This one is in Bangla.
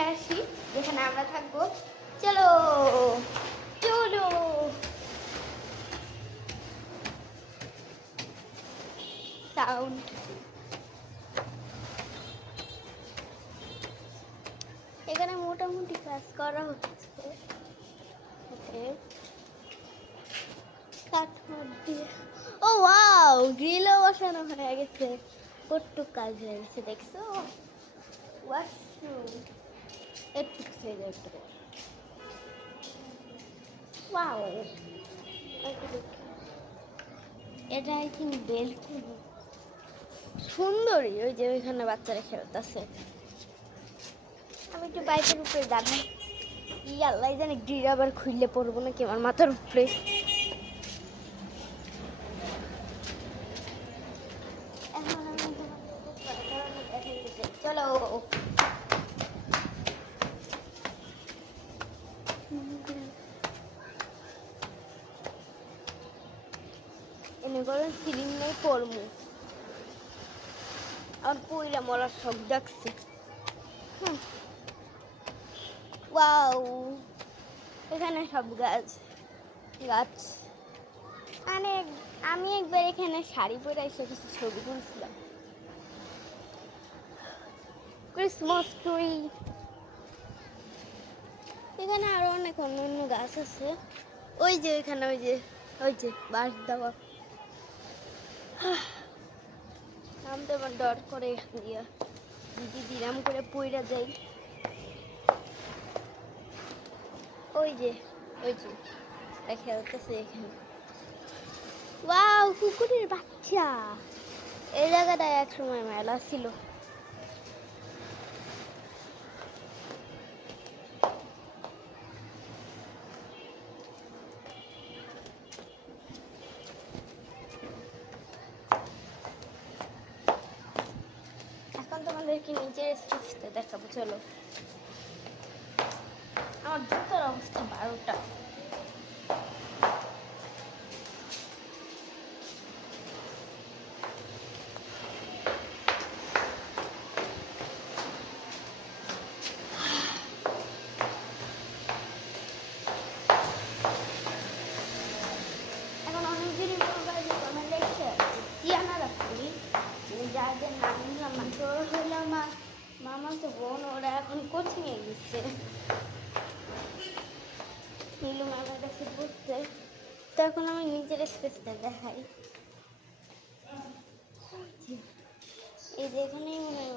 দেখায় আসি যেখানে আমরা থাকবো। চলো চলো। সাউন্ড এখানে মোটামুটি কাজ করা হচ্ছে। ও ওয়াও, গ্রিলও বসানো হয়ে গেছে, কতটুক কাজ হয়ে গেছে দেখছো। ওয়াশরুম একটু ছেড়ে একটু ওয়াও, এটা আই থিঙ্ক বেলকুনি, সুন্দরী। ওই যে ওইখানে বাচ্চারা খেলতেছে। আমি একটু বাইকের উপরে দাঁড়াই, ই আল্লাহ জানে গ্রিল আবার খুললে পড়বো নাকি আমার মাথার উপরে। চলো এনে করেন সিলিং নেই পড়মু, আর পইলা মরার শখ ডাকছে। ওয়াও, এখানে সব গাছ গাছ। মানে আমি একবার এখানে শাড়ি পরে এসে কিছু ছবি তুলছিলাম। ক্রিসমাস ট্রি, এখানে আরো অনেক অন্য অন্য গাছ আছে। ওই যে ওইখানে ওই যে বাঁশ দেওয়া। নামতে আমার ডর করে এখান দিয়া, দিদি দিরাম করে পইরা যাই। ওই যে খেলতেছে এখানে। ওয়াও, কুকুরের বাচ্চা। এই জায়গাটায় এক সময় মেলা ছিল। এখন তোমাদেরকে নিচের স্টেজটা দেখাবো, চলো। আমার জুতার অবস্থা 12টা। এখন অনেকদিনই আমার লেগেছে টিয়ানা রাখি, যাদের নাম নিলাম হলো মামা তো বোন, ওরা এখন কোচিংয়ে গেছে নীলু ম্যামের কাছে পড়তে। তো এখন আমি নিজের স্পেসটা দেখাই। এই যে এখানেই মনে হয়